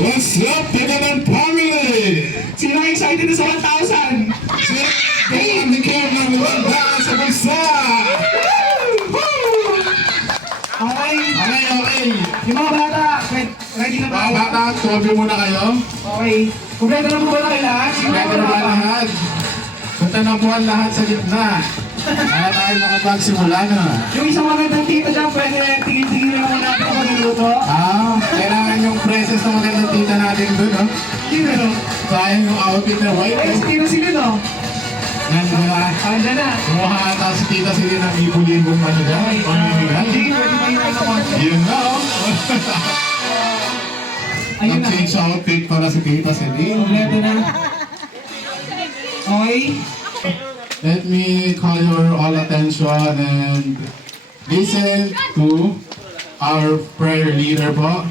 What's up, Tagaman family? Sino excited na sa 1,000? Hey, ang ikaw ng wala sa bansa! Okay. Okay. Yung mga bata, ready na ba? Mga bata, tuwabi muna kayo. Okay. Kumpleto na po ba na kayo lahat? Sino Kaya ba na ba bata? lahat? Punta na po ang lahat sa gitna. Kaya tayo makapagsimula na. Yung isang magandang tita dyan, pwede tigil-tigil na muna ako magluluto. Kailangan yung presence ng magandang tita natin doon, no? Sino no? Sayang yung outfit na white, Ay, no? sino sino no? Nandun na. Andyan na. Kumuha ata si tita sila ng libo-libong ano dyan. Pamimihan. Hindi, pwede ba yung ano konti? Yun na, oh. Ayun na. Nag-change outfit para si tita Celine. Kumpleto na. Okay. Let me call your all attention and listen to our prayer leader po.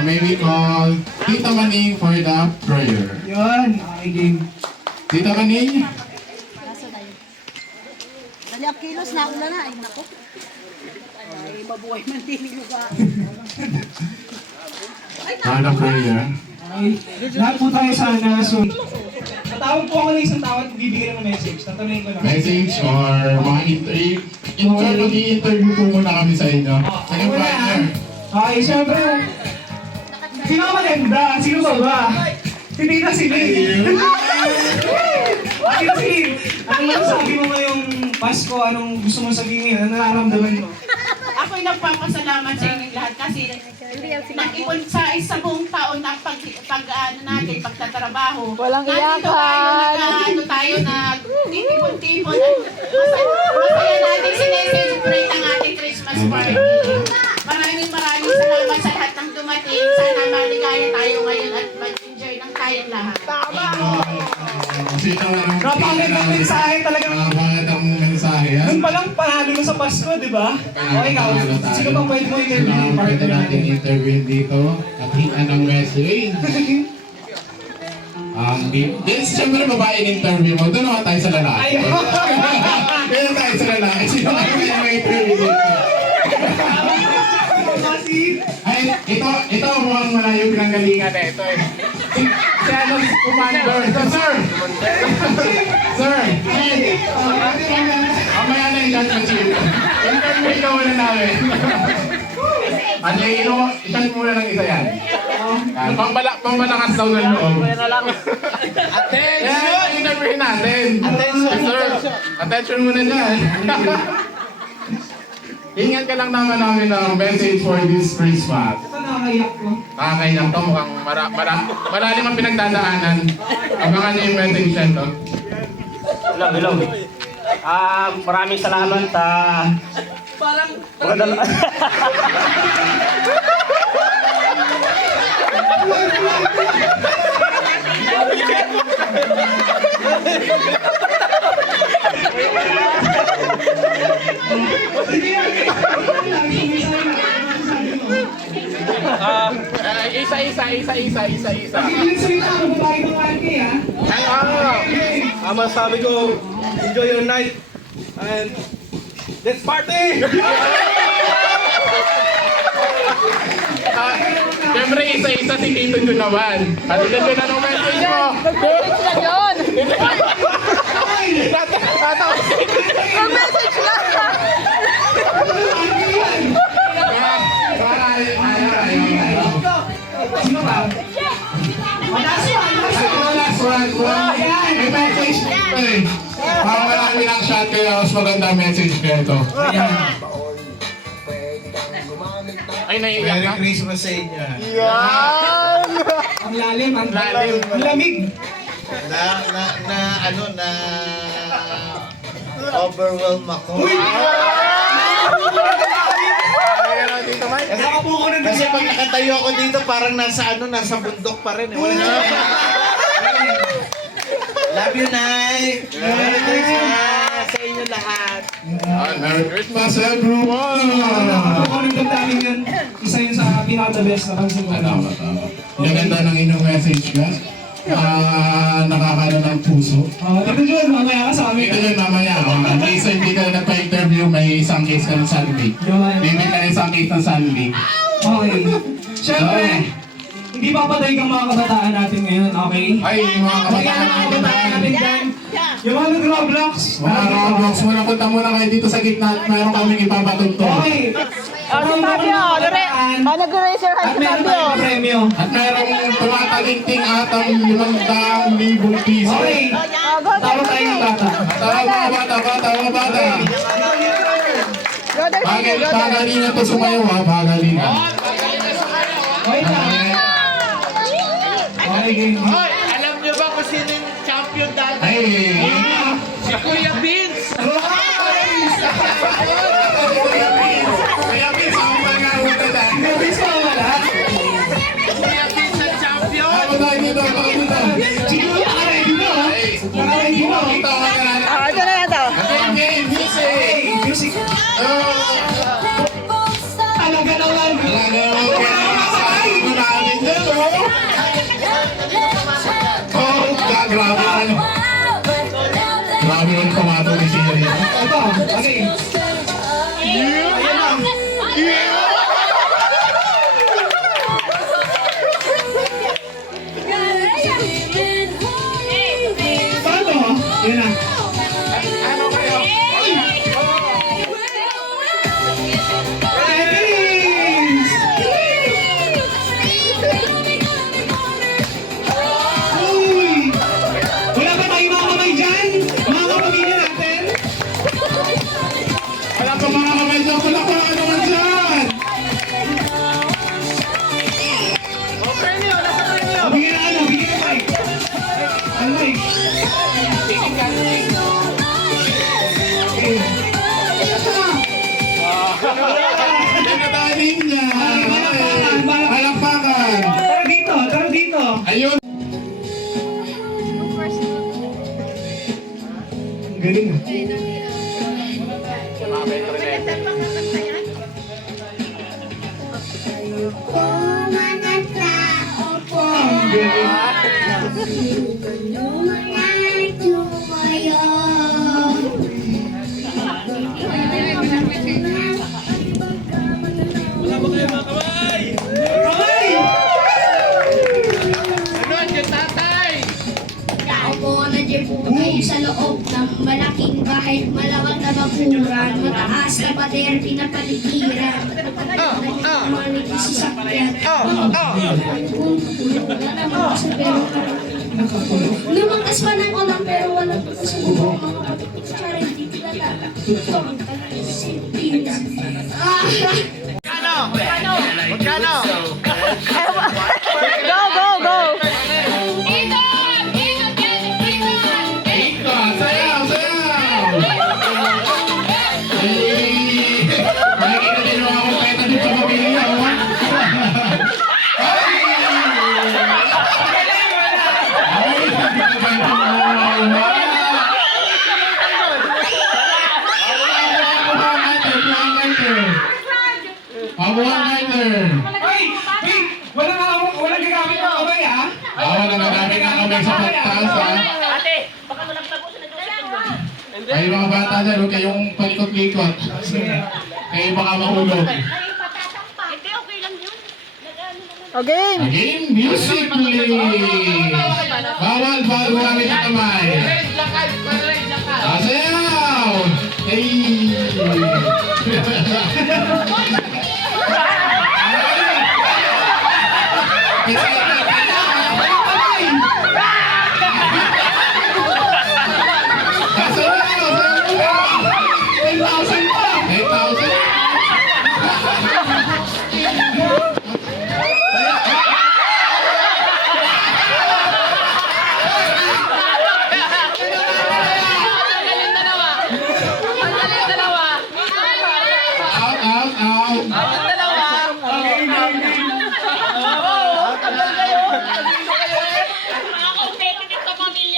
May we call Tita Maning for the prayer. Yun. Okay, game. Tita Maning, Kaso tayo. Dali ang kilos na ulan na. Ay, naku. Ay, mabuhay man din yung lugar. for the prayer. Okay. Lahat po tayo sana. So, tatawag po ako ng isang tao at bibigyan ng message. Tatanungin ko na. Message or mga mag-i-interview po muna kami sa inyo. Sige, partner. Okay, syempre. Sino ang maganda? Sino ba ba? Si Tita Celine. Tita Celine, ano lang sabi mo ngayong Pasko? Anong gusto mo sabihin ngayon? Ano nararamdaman mo? Ako'y nagpapasalamat sa inyong lahat kasi nag-ipon sa isang buong taon na ano natin, pagtatrabaho. Walang Nandito iyakan. tayo, nagtitipon-tipon. Masaya natin sineselebrate ang ating Christmas party. Maraming salamat sa lahat ng dumating. Sana maligaya tayo ngayon at mag-enjoy ng tayong lahat. Napakagandang mensahe talagang. Napakagandang mensahe yan. Doon pa lang panalo mo sa Pasko, di ba? Okay, ikaw. Sino bang pwede mo i-interview? Sino ang pwede natin interview dito? At hingan ng message. Siyempre babae in interview mo. Doon naman tayo sa lalaki. Ayun. Doon tayo sa lalaki. Sino ang pwede mo interview dito? Ay, ito mukhang malayo pinanggalingan eh. Ito eh. Si ano, commander. Sir! Sir! Mamaya na yung judgment chief. Interview ikaw muna namin. Ano isan muna ng isa yan. Pambalakas daw ng loob. Attention! Yan, interview natin. Attention, sir. Attention muna dyan. Ingat ka lang naman namin ng message for this Christmas. Ito nakakayak ko. Nakakaiyak to, mukhang malalim ang pinagdadaanan. Abangan niyo yung message yan to. Hello. Maraming salamat. Magandang... Isa. Salita ako ba tayo ng party, ha? Ang masasabi ko, enjoy your night and let's party! Siyempre, isa-isa si Tito Jun naman. At ito Jun, anong message mo? Message lang yun. Message lang. Sino ba? Last one. May message dito eh. Parang marami ng shot kaya mas maganda message kaya ito. Ay, naiiyak Merry ka? Christmas sa inyo. Ang lalim, ang Lalim. Ang lamig. Na overwhelm ako. Nakapuko na Kasi pag nakatayo ako dito, parang nasa bundok pa rin. Wala na. Love you, Nay. Merry Christmas sa inyo lahat. Merry Christmas everyone! Nakapuko ng damdamin yun. Isa yun sa pinaka-the best na pansin ko. Tama. Ang ganda ng inyong message ka. Nakakano ng puso. Tito Jun, mamaya ka sa amin. Ito yun mamaya. In case hindi ka nagpa-interview, may isang case ka ng Sunday. Yun. Bibig ka ng isang case ng Sunday. Okay. Siyempre, hindi papatay kang mga kabataan natin ngayon, okay? Ay, mga kabataan natin natin dyan. Yung mga nag-Roblox. mga Roblox, muna punta muna kayo dito sa gitna at mayroon kaming ipabatugtog. Okay. Si Fabio, nag-raise your hand At si meron Fabio. tayong premyo. At mayroong tumataginting atang 500,000 piso. Okay. Go, Tawag tayo ng bata. Tara mga bata, mga bata. Brother, sige, brother. Pagalina to sumayo ha, pagalina. Okay lang. Okay, game. Hoy, alam niyo ba kung sino yung champion dati? Ay! Si Kuya Vince! Kaya Vince, ako mag-awag na dahil. Nabis ka wala? Kuya Vince ang champion! Ako tayo dito, ako dito. Siguro naka-ready mo, ha? Naka-ready mo. Ito, ako na. Ito na ito. Game, music! Music. Oh! Talaga naman. Talaga mo, kaya masahin ko namin dyan, oh! Oh, grabe ano. Grabe yung tomato ni Siri. Ito, okay. Paano? Yun na. Nice! Uy! Wala ba tayong mga kamay dyan? Mga kapamilya natin? Wala pa mga kamay dyan, wala pa ano man dyan! Bigyan na ano, bigyan na mic. Ang mic. Yan na tayo ninja! Palakpakan! Tara dito, tara dito. Ayun! Ang galing ah. Ang galing. Kamay! Sunod yung tatay! Naupo na dyan po kayo sa loob ng malaking bahay, malawak na bakuran, mataas na pader, pinapaligiran. Manik sa sakyan. Lumangkas pa ng ulang pero walang pagkasubo. Mga patikot sa hindi kilala. Ito ang kalisipin. Magkano? Go, go, go. Ika! Sayaw! Sayaw! Ay! Nakikita din yung ako peta dito sa pamilya, oh! Ay! Ay! Hindi ko ba ito mawawa? Abuhan Rider! Ay! Wait! Walang gagamit ng kamay ah! Awa na nagamit ang kamay sa pagtaas, ha? Ay, mga bata dyan, huwag kayong palikot-likot. Kayo baka mahulog. Okay. Again, music please! Bawal gumamit ng kamay. Sasayaw! Hey! Sasayaw! 10,000 pa! 10,000! Out, out, out! Okay, game, game.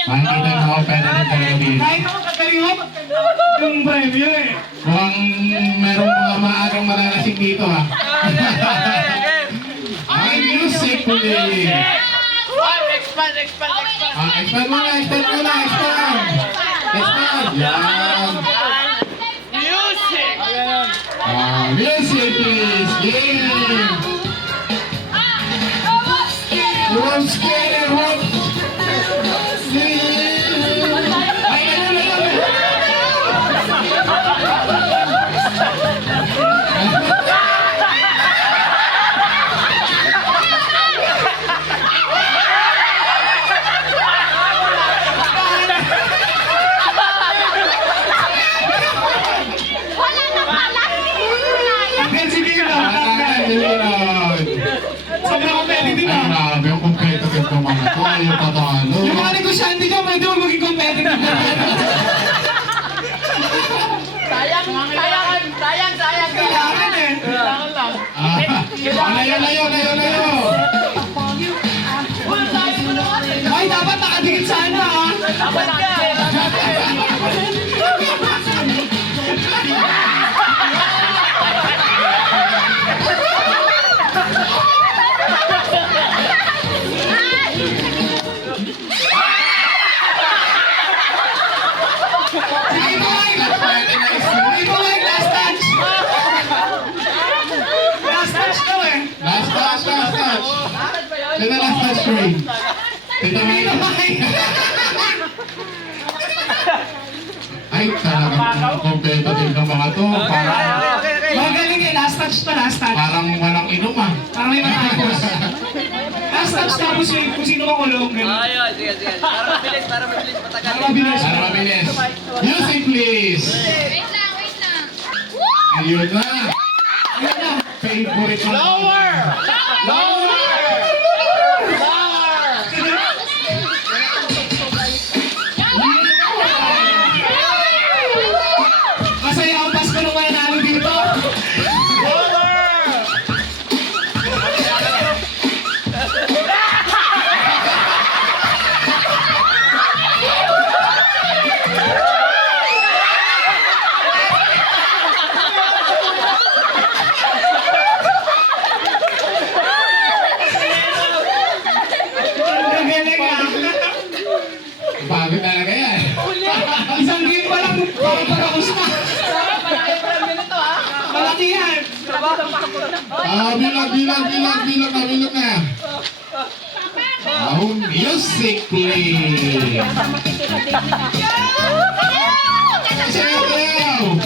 Makikita na ako pwede ng television. Kahit ako kagaling mo, yung premyo eh. Mukhang merong mga maagang malalasing dito, ha? Ay, music please! Expand! Expand muna, expand muna, expand! Expand! Yan! Music! Music please! Yeah! You were scared, what? Ay, Then sige na. Sobrang competitive Ay, ah. grabe, ang competitive ko mga to. Ayaw patalo. Yung mga negosyante dyan, pwede mo maging competitive na. Kailangan eh. Ah, layo. Ay, dapat nakadikit sana ah. Sige po, Mike. Sige po, Mike. Last touch. Last touch daw eh. Last touch. Sino last touch, Ray? Tita May. Ay, talagang competitive ng mga to. Magaling eh. Last touch to, last touch. Parang walang inom ah. Parang may matapos. Last touch tapos yung kung sino makulong. ganun. Para mabilis, matagal. Para mabilis. Para mabilis. Music, please. Wait lang. Ayun na. Favorite ng Masaya ang Pasko nung mananalo dito. Ang galing ah. Bago talaga yan. Isang game pa lang, papagapos na. Malaki yan. Bilang na. Oh, music, please. Sayaw!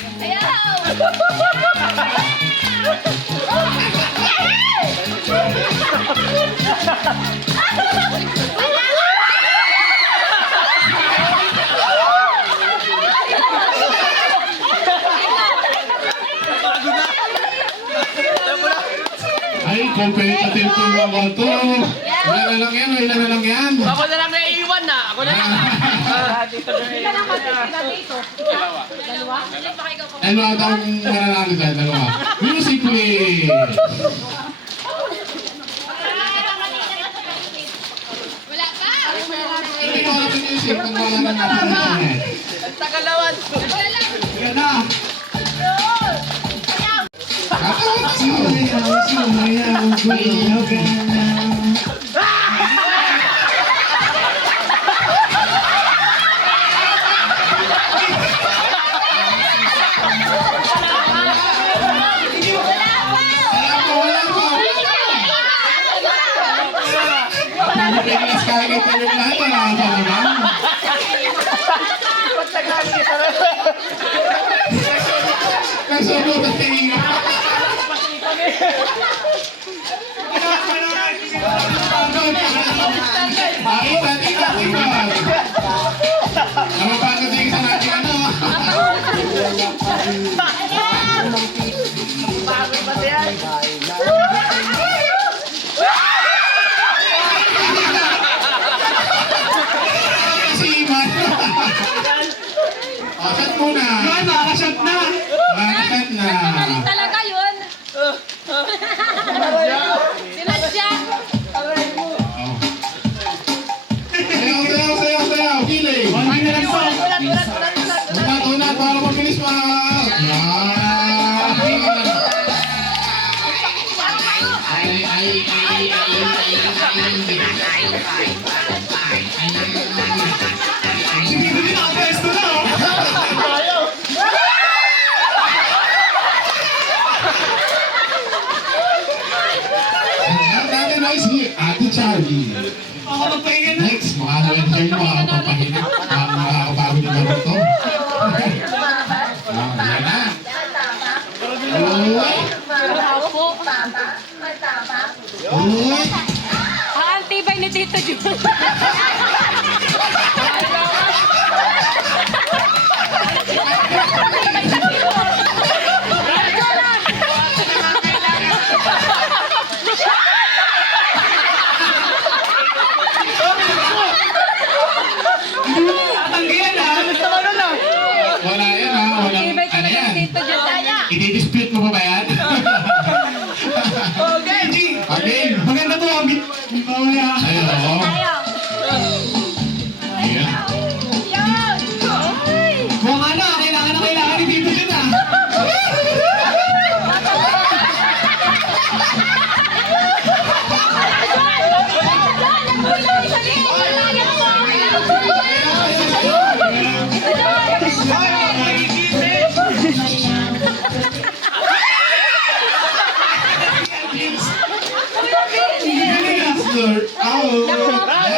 Ay, competitive to mga to. Ilan na lang yan. Ako na lang naiiwan na. Ako na lang. Dalawa daw ang mananalo dyan, dalawa. Music, please. Wala pa. Hindi ko alam yung music kung wala na natin. Tagalawan. Ganda. Sumayaw, gulaw ka na. Wala pa. Pilipinas kaya kita yung lahat, wala pa naman. Kasunod ang tingin. Ikot. Ano pa kasi sa natin ano? Si Iman. O, shot muna. Yun, nakakashot na. Shot na. Talaga yun. Sinadya. Sayaw. Kilig. Hindi na lang po. Unat, para mabilis pa. Si Tito din nakapesto na oh. Ate Charlie. Ako magpahinga na. Next, makaka-lecture mo, makakapagpahinga. Makakapagod yung laro to. Yan na. Uy! Uy! Ang tibay ni Tito Jun. Tatanggihan na. Wala yan ha, walang Tibay ano talaga yan. ni Tito Jun. I-dispute mo pa ba yan? Okay, G. Again. Maganda to. Mamaya. Ayun, oo. Ayan. Kung ano, kailangan ni Tito Jun ah. Sir,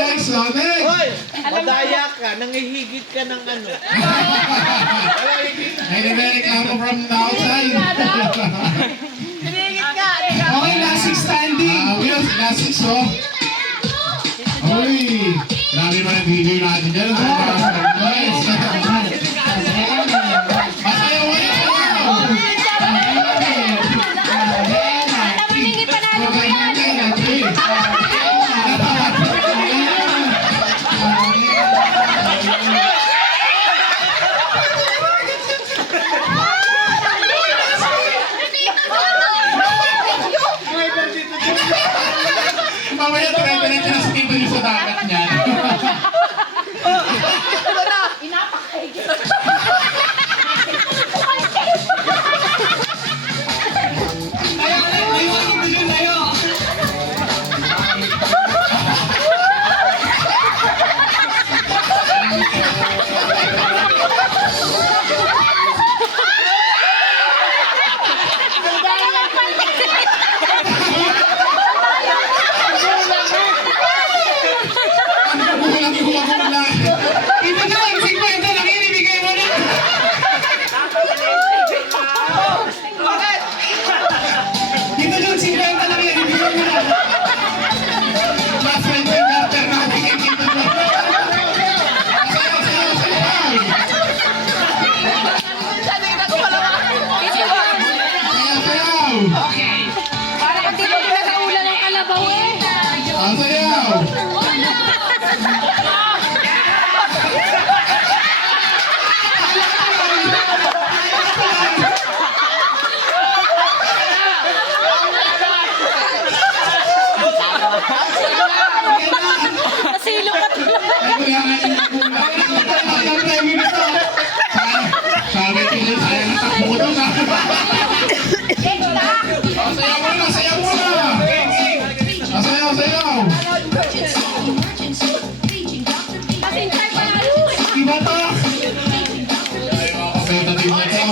next, next. Hoy! Madaya ka, nangihigit ka ng ano. May nagreklamo from the outside. Okay, last six standing. Wheels, last six, oh. Uy, grabe mo ng video natin dyan. Nice. Masayaw mo yun. Maningin panalo mo yan. Mamaya dire-diretso na si Tito yung sa dagat niyan. Layo ka, Tito Jun, layo. Walang gumagula. Tito Jun, 50 lang yun, ibigay mo na. Tito Jun, 50 lang yan, ibigay mo na. Last friend and daughter natin kay Tito John. Sayaw, sayaw, sayaw. Sayaw, sayaw. Para kang Tito Jun sa ulan ng kalabaw eh. Sayaw. Nasilo ka talaga. Sabi ko yun, sayang ang takbo ko doon. Sayaw mo na, sayaw mo na. Sayaw, sayaw. Kasintay panalo eh. Iba to. Competitive na ito.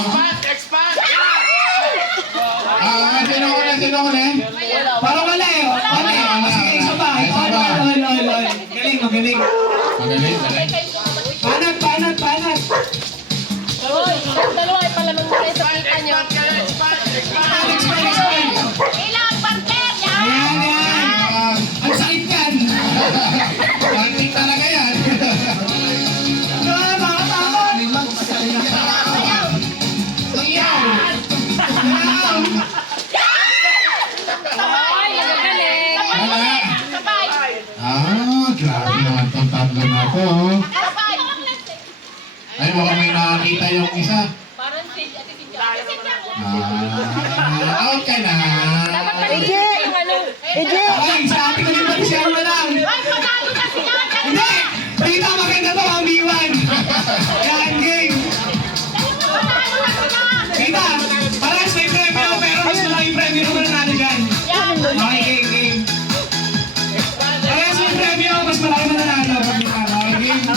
Sino ko na, sino ko na? Parang wala eh. Wala eh. Sige, isa pa. Ol. Galing, magaling. Magaling, magaling. Panat. Uy, dalawa ay palamang tayo sa kita nyo. Next one. Ilang partner yan? Ayan. Ang sakit yan. Parting talaga yan. Mga tama. Ay, nagagaling. Wala. Sabay. Grabe naman tong tatlo na to. Sabay. Ay, mukhang may nakakita yung isa. Out ka na. Dapat paligid yung ano. Okay, sabi ko din pati siya na lang. Ay, panalo na sila. Hindi! Dito maganda to ang B1. Yan, game. Panalo na sila. Dito, parehas may premyo, pero mas malaking premyo naman nanalo dyan. Okay, game. Parehas may premyo, mas malaki mananalo. Okay, game.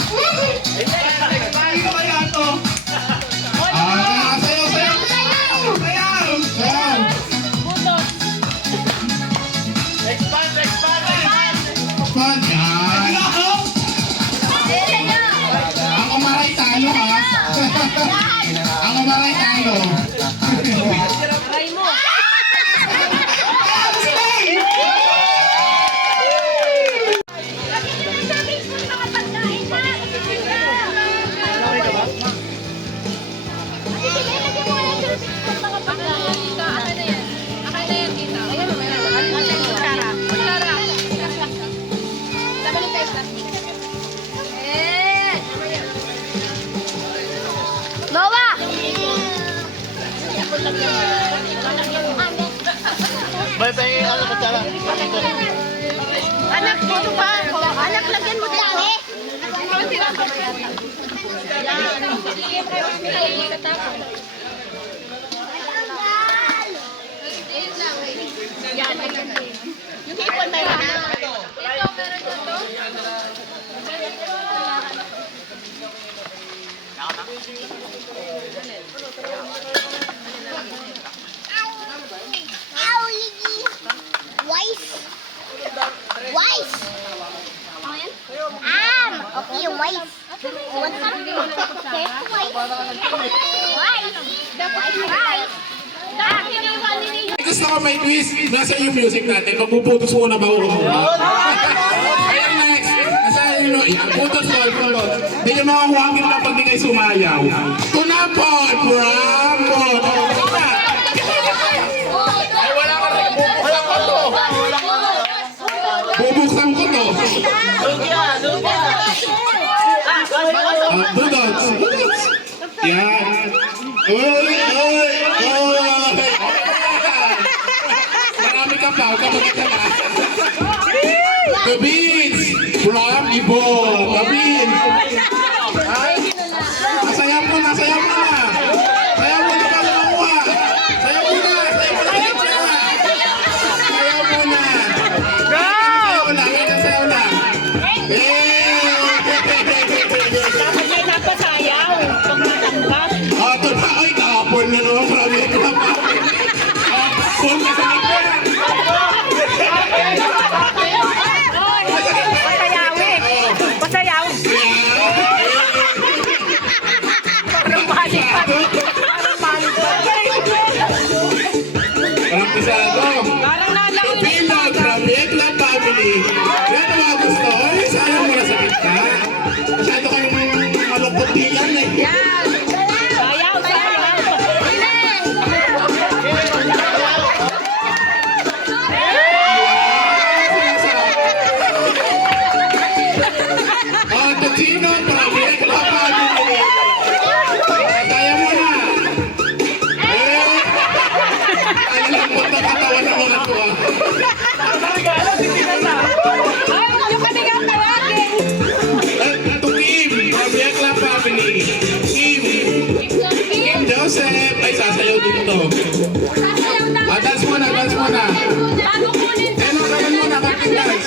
Dito kaya to. Sayaw, sayaw. Sayaw! Sayaw. Buto. Yan. Ang umaray talo ha. Ang umaray talo. Noah! Anak mo ito ba? Anak, lagyan mo lang eh. Yung hipon may na. Wife! Okay, wife. What's up? Okay, wife. Gusto ko may twist. Nasa yung music natin. Magpuputos muna ba ako? Ayan next. Nasa yung putos ko. Hindi nyo makakuhangin lang pag di kayo sumayaw. Tunapon! Bravo! Ay, wala ka rin. Bubuksan ko to. Bubuksan ko to. Budots. Yan. Uy! Marami ka pa. Kapagkita na. The Beats from Ibo. The Beats. Sayaw mo na. Sayaw mo na para makuha. Sayaw mo na. Sayaw mo na. Sayaw na. Ito pa. Ay, tapon na naman. Marami ka pa. Tapon na sa likod. Parang pisado. Pilog from Ekla Family. Yan ang mga gusto. Ay, sayang mo na sa kita. Masyado kayong malungkot diyan eh. Oh, Tocino from Ekla Family. Sayang mo na. Ay, lambot na katawan ng mga tuwa. To Kim from Ekla Family. Kim Joseph. Ay, sasayaw dito. Dance muna. Ano, kaman muna, kapit dance.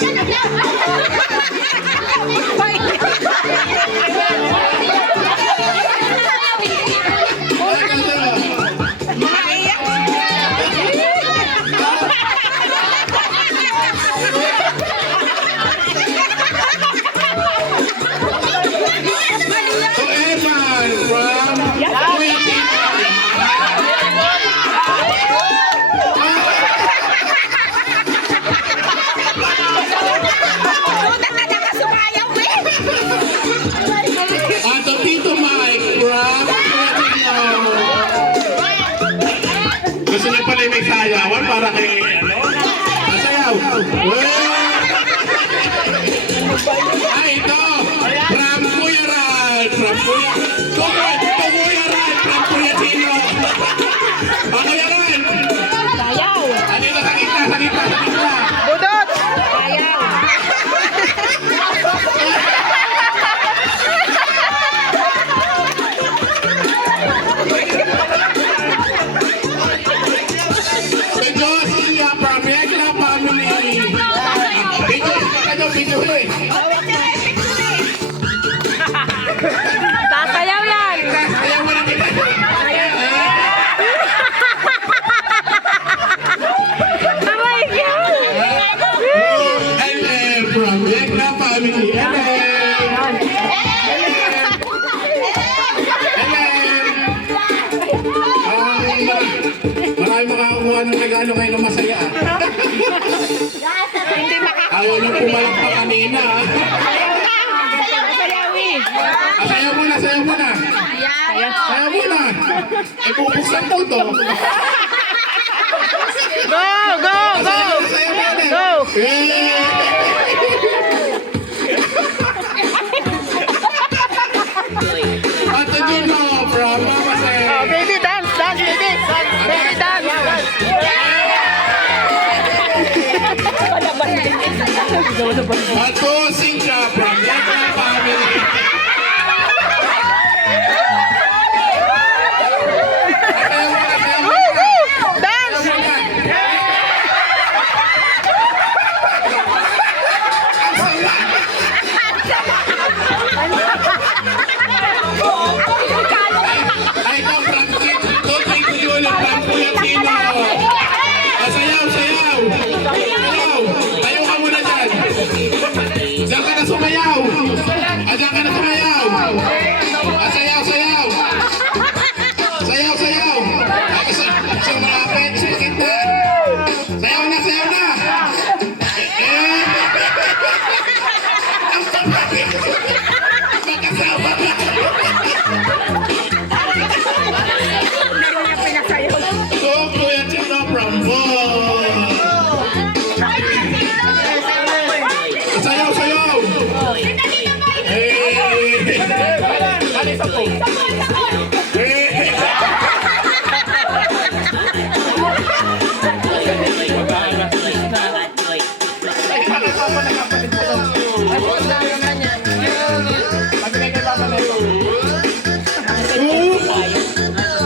To Eman from Kuya Tito. To Tito Mike from Kuya Tito. Gusto niyo pala may sayawan para kay ano? Sayaw. Ay, ito. From Kuya Rad. From Kuya Rad. From Kuya Tino. Kuya Rad. Andito sa gitna. Medyo siya from Ekla Family. Video eh. Sasayaw yan! Ayaw mo na kita. Oh my God! And from Ekla family. Ellen! Marami makakuha ng regalo kayo ng masaya. Ayaw lang pumalak pa kanina. Sayaw muna, sayaw muna. Sayaw muna. Eh, bubuksan po to. Go, go, go! Sayaw muna. Go! Ate Juno from Mama Sen. Oh, baby, dance, dance, baby! Baby, dance! Ato Cynthia from Letra Family. Sayaw muna, sayaw muna. Dance! Sayaw muna. Ang saya. Ay, ito, from Totoy Tuyulo, from Kuya Tino. Ah, sayaw, sayaw. Sayaw. Tayo ka muna dyan. Diyan ka na sumayaw. Ah, diyan ka na sumayaw. Ah, sayaw, sayaw. Sayaw, sayaw. Ay, sa malapit, sa gitna. Sayaw na, sayaw na. Ang kapatid. Magkasama ka. So, Kuya Tino from Ball. Sayaw, sayaw.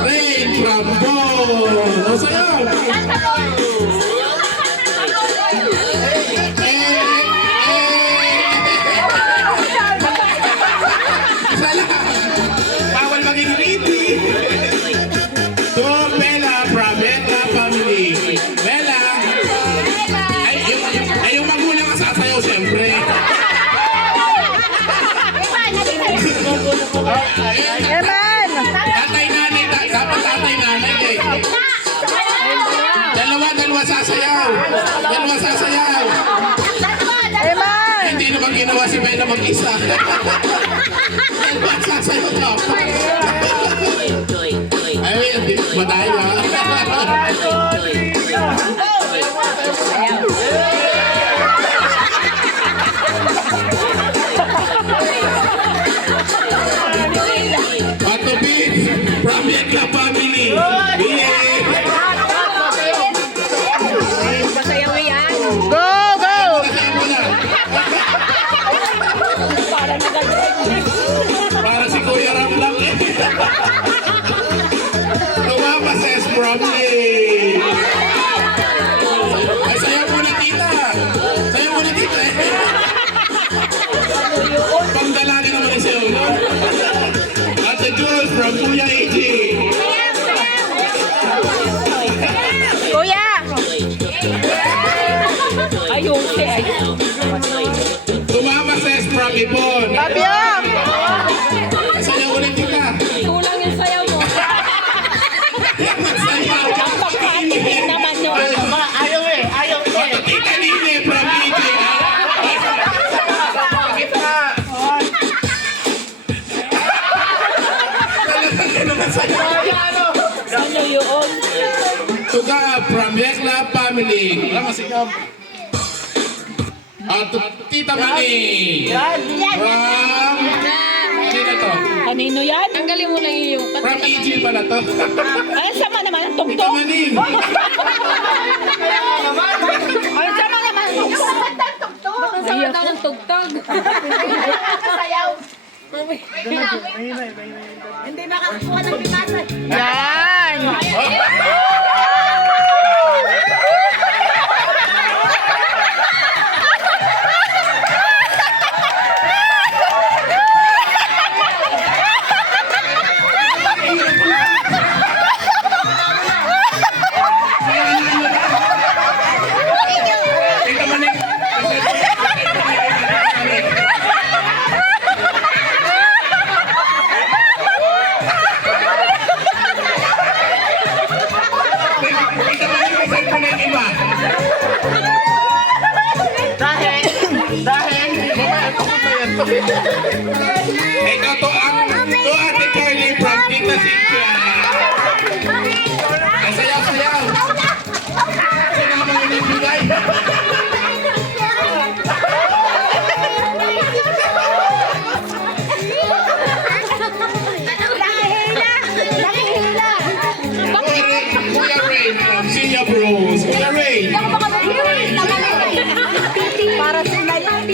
Rain from Ball. Sayaw. Isa lang. Bawal maging greedy. So, Bella from Bella Family. Bella. Ay, yung magulang ang sasayaw, siyempre. Eman! Tatay, nanay. Dapat tatay, nanay eh. Dalawa sasayaw. Dalawa sasayaw. Eman! Hindi naman ginawa si Bella mag-isa. Dalawa sasayaw dapat. Ay, hindi. Madaya. Ato B from Yekla Family. Yeah. Go, go! Sayaw muna. Para si Kuya Ram lang eh. Tumama ses from me. Ay, sayaw muna tita. Sayaw muna tita eh. Pangdalangin naman yung sayaw mo. Ate Jules from Kuya AJ. Kuya! Ayun, Tumama ses from Ibon. Fabio! Ay, sayaw ulit tita. Kulang yung sayaw mo. Sayaw. Naman yun. Ayaw eh, ayaw eh. Tita Nini from AJ. Talagang naman sayaw. Ano yun? Tuga from Yekla Family. At Tita Mani. From... Kanina to? Kanino yan? Tanggalin mo lang yung... From EG pala to. Ay, sama naman ang Tita tugtog. Mani. Ay, sama naman ang tugtog. Sama daw ng tugtog. Sayaw. Hindi makakuha ng pinasa. Yan! Tita Mani. Ikaw to Ate Carly from Tita Cynthia. Ay, sayaw, sayaw. Sino ang mga nagbigay? Kuya Ray from Sia Bros. Kuya Ray. Para sila yan.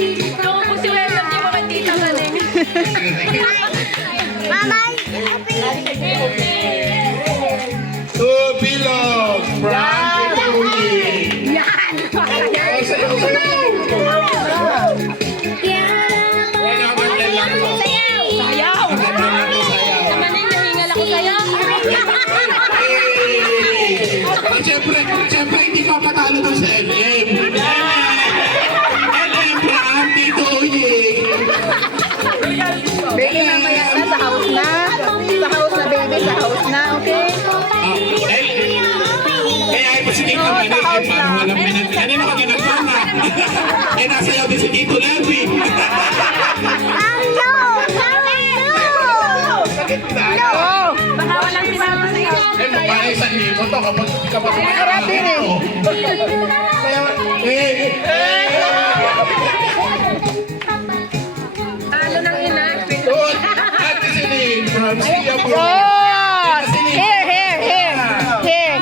Two Bilog from Tituyi. Sayaw, sayaw, sayaw. Wala naman yan lang po. Sayaw! Maganda lang po sayaw. Nahingal ako sa'yo. At syempre, hindi pa patalo to sa LM. LM from Tituyi. Baby, mamaya na sa house na. Sa house na, baby. Sa house na, okay? Kaya ay si Tito Manny, parang walang minag... Kanino ka ginagmana? Eh, nasayaw din si Tito Levi. Sakit na. Baka walang sinama sa'yo. Eh, mukha 1,000 to kapag Harap din eh. Sayaw, Ano nang ina? Good. Ate Celine from Sia Bros. Yun! Ate Celine. Here!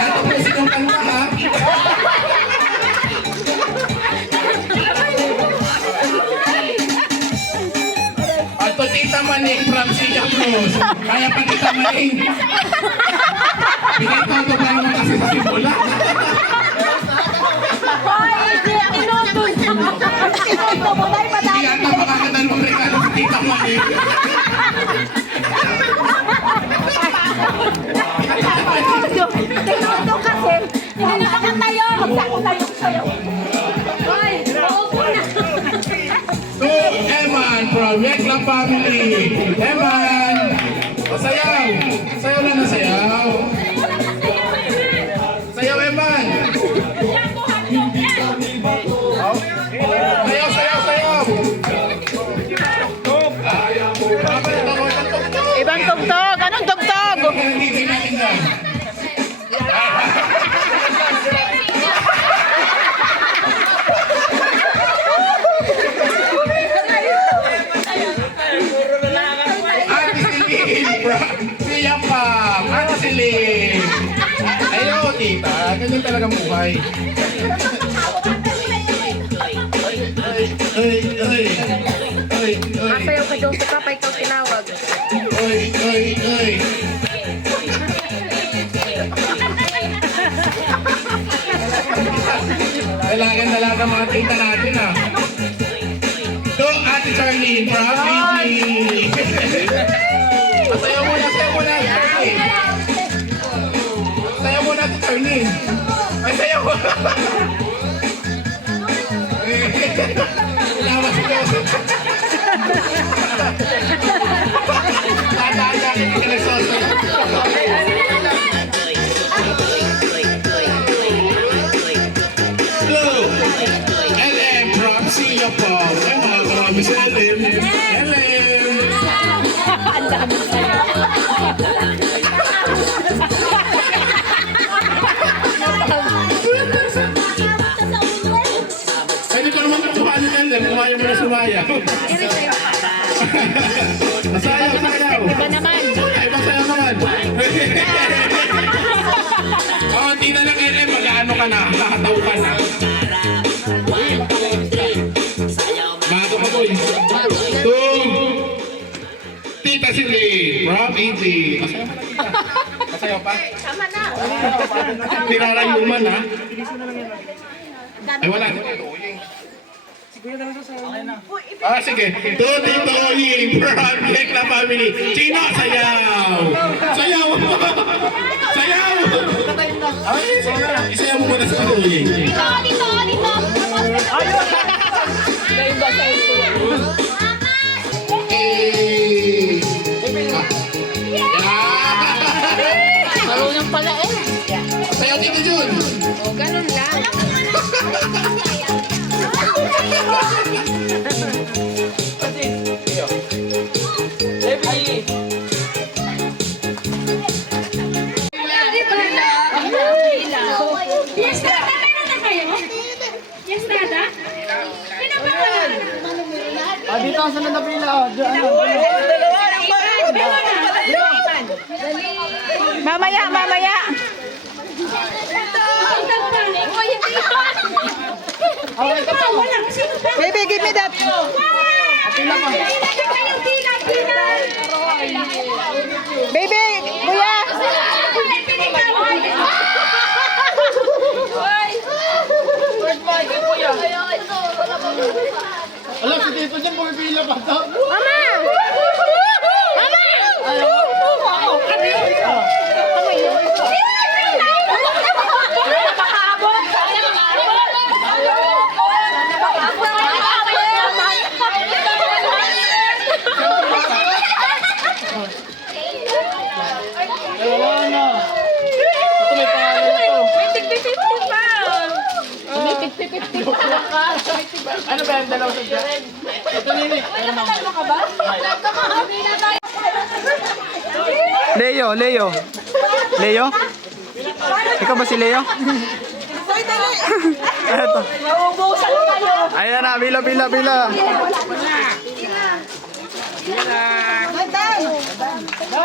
Tatapusin ang kanta, ha? At to Tita Maning from Sia Bros. Kaya pa Tita Maning. Pinagtato pa naman kasi sa simula. Hindi ata makakadalawang regalo si Tita Maning. Tinoto kasi. Hindi na tayo. Magsako-tayo sa'yo. Hoy! Maupo na. To Eman from Yekla family. Eman! Sayaw! Sayaw na sayaw. Sayaw, Eman! Sayaw, sayaw, sayaw! Ibang tugtog. Anong tugtog? Hindi natin dyan. Ate Celine from Sia Pam. Ate Celine. Ayaw, tita. Ganyan talagang buhay. Ay, ay. Ay, ay. Sayaw ka doon sa kapay ko tinawag. Ay, ay, ay. Dalagan mga tita natin, ha. To Ate Charlene from Italy. Sayaw muna, Charlene. Sayaw muna, Ate Charlene. Ay, sayaw mo. Lawas si Joseph. Tanda-tanda kita ka nagsasayaw. Hello, LM from Singapore. Ay, mga karami sa LM. LM. Pwede ko naman katuhaan ng LM. Kumaya mo na sumaya. Sayaw, sayaw. Iba naman. Ay, masayaw naman. Oh, tina ng LM. Mag-ano ka na. Nakataw ka na. Bago ka, boy. Tita Celine from Italy. Masayaw pa? Tama na. Tirarayuman, ha? Ay, wala. Ah, sige. Tito Ying from Yekla family. Chino, sayaw! Sayaw! Sayaw! Ay, isaya mo muna sa patuloy. Dito, dito, dito. Eh. Marunong pala eh. Sayo Tito Jun. O, ganun lang. Yes, Dada! Meron na kayo? Yes, Dada? Pinapakaan! Dito ang sunod na pila. Mamaya, mamaya. Baby, give me that. Baby, kuya. Alam, si Tito dyan, pumipila pa to. Wala na. Ito may pangalan na to. Ano ba yung dalawa sa dyan? Ito nini. Leo, Leo. Leo? Ikaw ba si Leo? Eto. Ayan na, bila, bila, bila.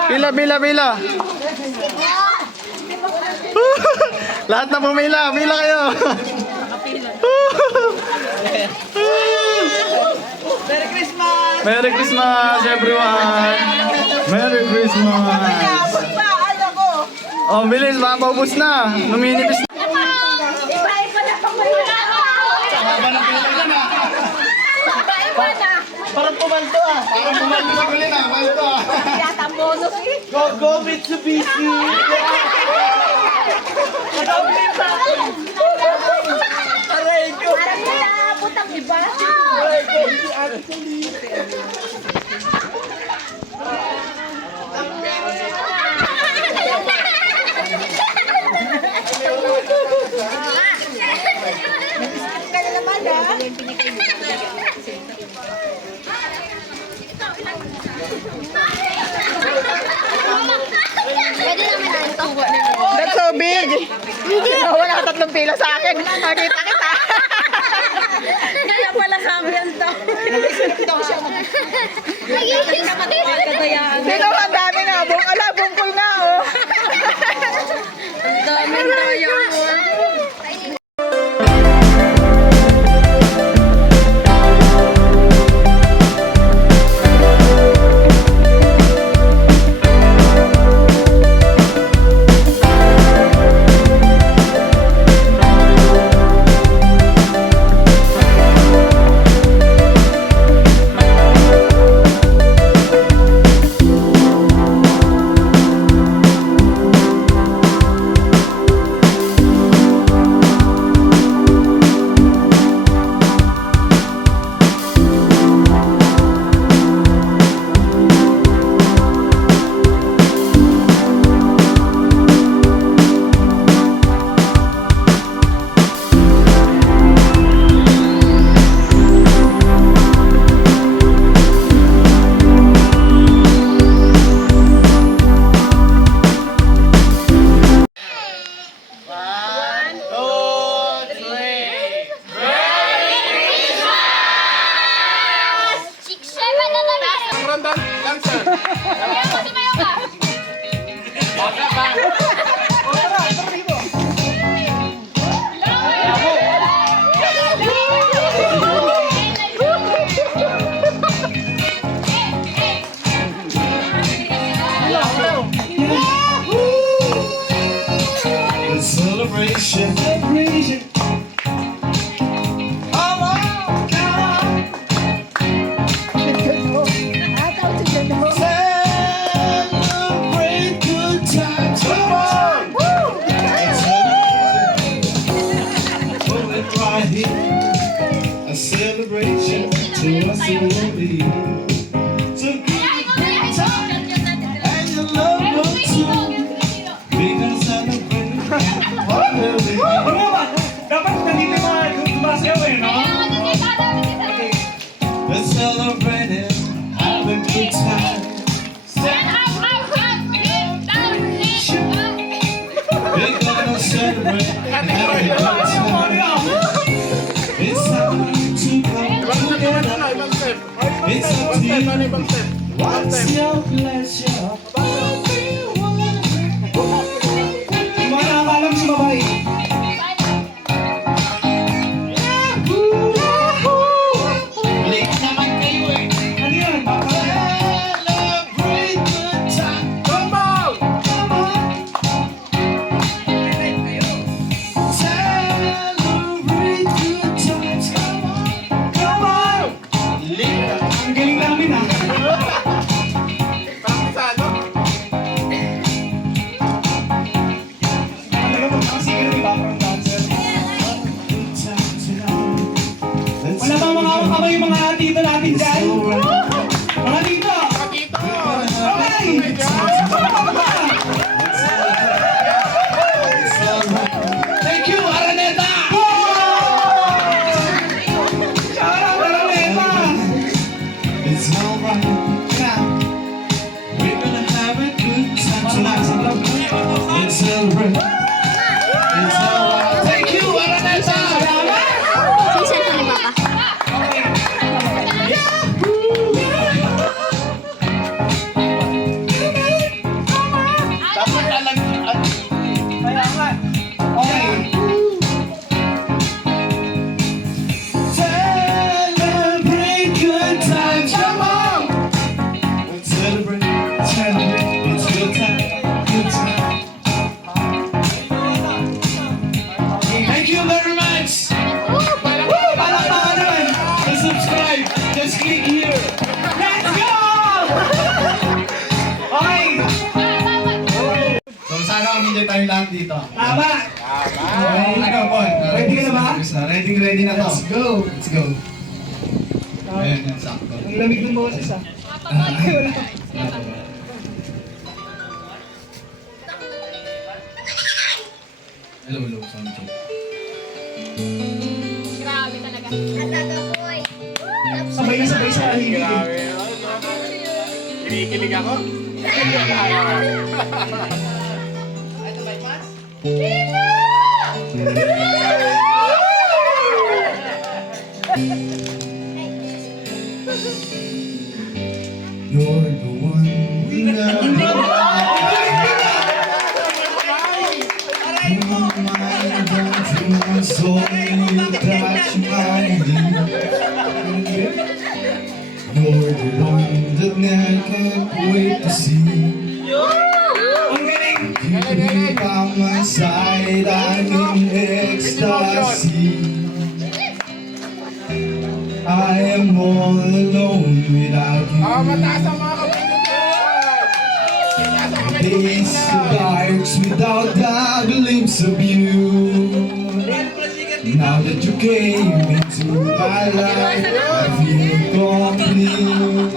Bila, bila, bila. Lahat na pumila, bila kayo. Merry Christmas! Merry Christmas, everyone! Merry Christmas! Oh, bilis, mapaubos na. Numinipis na. Haba ng pila yan ah. Parang pumalto ah. Parang bumalto ka ulit ah. Balto ah. Go Mitsubishi! Aray ko! That's so big. Wala ka tatlong pila sa akin. Nakita kita. Kaya pala kami ang dami. Nag-isip daw siya. Sino ang dami nga? Ala, bungkol nga oh. Ang dami tayo. celebrate and have a good time. It's time to come together. It's up to you. What's your pleasure? Yung mga nakakalam si babae. Late naman kayo eh. Ano yun? Celebrate good time. Come on! Celebrate good times. Come on! Come on! Late. Ang galing namin ah. Talaga magkakasigil ng background dancer. Good time tonight. Let's Wala bang mga kamay yung mga tito natin dyan? Mga tito! Okay! Thank you, Araneta! Shout out, Araneta! It's alright. We're gonna have a good time tonight. Let's celebrate. It's alright. Thank you, Araneta! Season ko ni Papa. Dapat alam Kaya nga. Okay. celebrate good times. Come on! Let's celebrate. Celebrate. It's good time. Good time. Thank you very much. Palakpakan naman! To subscribe, just click here. Let's go! Okay! So sana kami tayo lahat dito. Tama! Ano po? Ready ka na ba? Ready na to. Let's go. Let's go. Ayun, yan, sakto. Ang lamig ng boses ah. Hello, hello, sound check. Grabe talaga. Sabay na sabay sa ahimik. Kinikilig ako. You're the one we love. My soul, you touch my beat. You're the one that I can't wait to see. Ang galing! You by my side, I'm in ecstasy. I am all alone without you. Mataas ang mga kamay nyo dyan. Days darks without the glimpse of you. Now that you came into my life, I feel complete.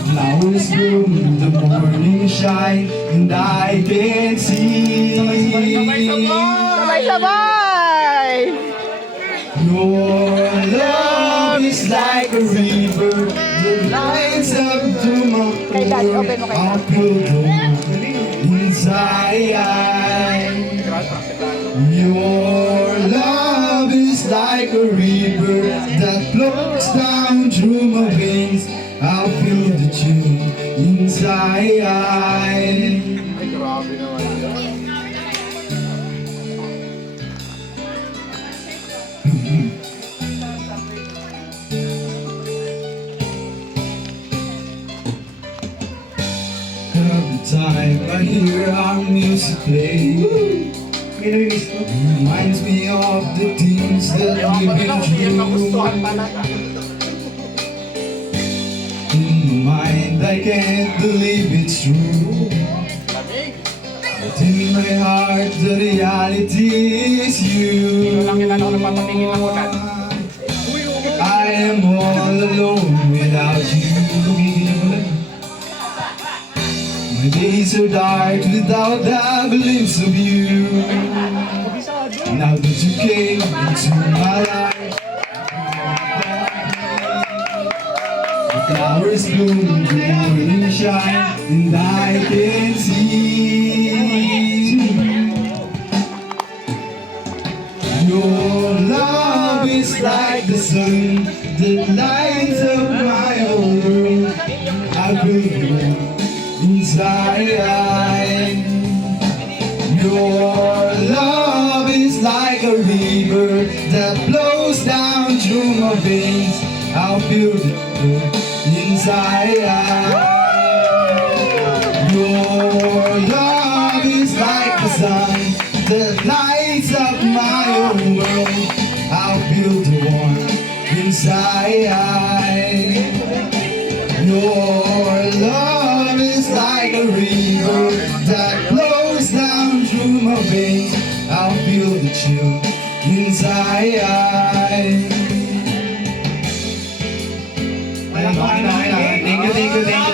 The flowers bloom, the morning shine, and I can see. Sabay-sabay! Your love is like a river that lights up to my Kay Daddy, open mo kay I'll put inside. Your love is like a river that flows down through my veins. I'll feel the tune inside. Ay, grabe naman yun. Every time I hear our music play, May naminis ko. reminds me of the things that Yung we've ako been nila, umiyak na gustuhan through. talaga. In my mind, I can't believe it's true. Lamig. But in my heart, the reality is you. Lang kilala ko nagpapatingin ng ulan. I am all alone without you. My days are dark without the glimpse of you. Now that you came into my life, the flowers bloom, the morning shine, and I can see. sun that lights up my whole world. I build you inside. Your love is like a river that flows down through my veins. I'll build it inside. Your love is like the sun that lights up my whole world. I'll build one inside. Your love is like a river that flows down through my veins. I'll feel the chill inside. Okay. Thank you.